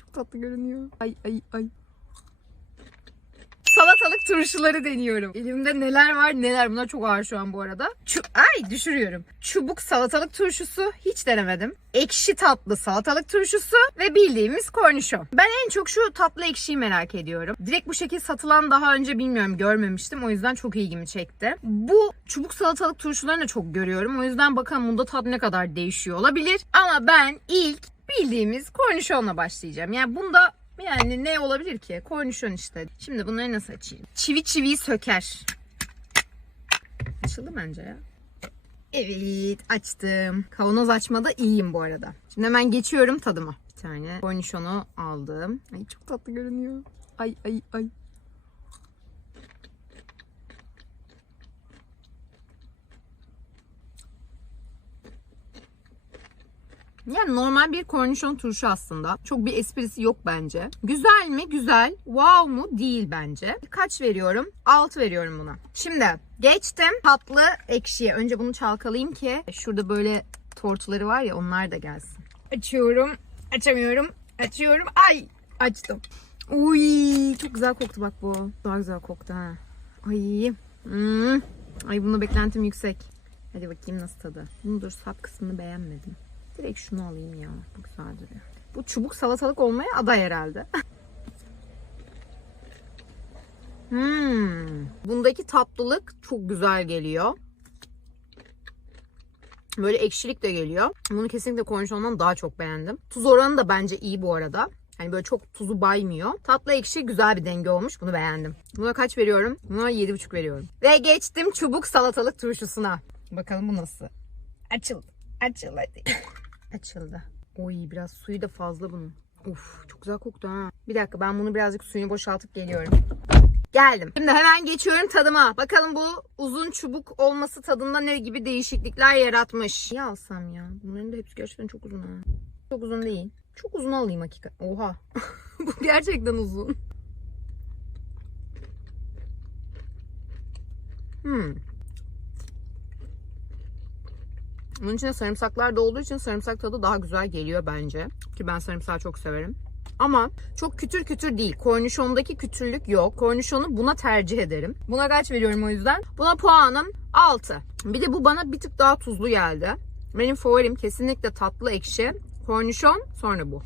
Çok tatlı görünüyor. Ay ay ay. Salatalık turşuları deniyorum. Elimde neler var neler. Bunlar çok ağır şu an bu arada. Çu Ay düşürüyorum. Çubuk salatalık turşusu hiç denemedim. Ekşi tatlı salatalık turşusu ve bildiğimiz kornişon. Ben en çok şu tatlı ekşiyi merak ediyorum. Direkt bu şekil satılan daha önce bilmiyorum görmemiştim. O yüzden çok ilgimi çekti. Bu çubuk salatalık turşularını da çok görüyorum. O yüzden bakalım bunda tat ne kadar değişiyor olabilir. Ama ben ilk bildiğimiz kornişonla başlayacağım. Yani bunda yani ne olabilir ki? Kornişon işte. Şimdi bunları nasıl açayım? Çivi çiviyi söker. Açıldı bence ya. Evet açtım. Kavanoz açmada iyiyim bu arada. Şimdi hemen geçiyorum tadıma. Bir tane kornişonu aldım. Ay çok tatlı görünüyor. Ay ay ay. Yani normal bir kornişon turşu aslında. Çok bir esprisi yok bence. Güzel mi? Güzel. Wow mu? Değil bence. Kaç veriyorum? 6 veriyorum buna. Şimdi geçtim tatlı ekşiye. Önce bunu çalkalayayım ki şurada böyle tortuları var ya onlar da gelsin. Açıyorum. Açamıyorum. Açıyorum. Ay! Açtım. Uy, çok güzel koktu bak bu. Daha güzel koktu ha. Ay. Hmm. Ay bunda beklentim yüksek. Hadi bakayım nasıl tadı. Bunu dur sap kısmını beğenmedim. Direkt şunu alayım ya. Bu güzel duruyor. Bu çubuk salatalık olmaya aday herhalde. hmm. Bundaki tatlılık çok güzel geliyor. Böyle ekşilik de geliyor. Bunu kesinlikle kornişondan daha çok beğendim. Tuz oranı da bence iyi bu arada. Hani böyle çok tuzu baymıyor. Tatlı ekşi güzel bir denge olmuş. Bunu beğendim. Buna kaç veriyorum? Buna 7,5 veriyorum. Ve geçtim çubuk salatalık turşusuna. Bakalım bu nasıl? Açıldı. Açıl hadi. Açıldı. Oy biraz suyu da fazla bunun. Uf çok güzel koktu ha. Bir dakika ben bunu birazcık suyunu boşaltıp geliyorum. Geldim. Şimdi hemen geçiyorum tadıma. Bakalım bu uzun çubuk olması tadında ne gibi değişiklikler yaratmış. Ne alsam ya? Bunların da hepsi gerçekten çok uzun ha. Çok uzun değil. Çok uzun alayım hakikaten. Oha. bu gerçekten uzun. Hmm. Bunun içine sarımsaklar da olduğu için sarımsak tadı daha güzel geliyor bence. Ki ben sarımsağı çok severim. Ama çok kütür kütür değil. Kornişondaki kütürlük yok. Kornişonu buna tercih ederim. Buna kaç veriyorum o yüzden? Buna puanım 6. Bir de bu bana bir tık daha tuzlu geldi. Benim favorim kesinlikle tatlı ekşi. Kornişon sonra bu.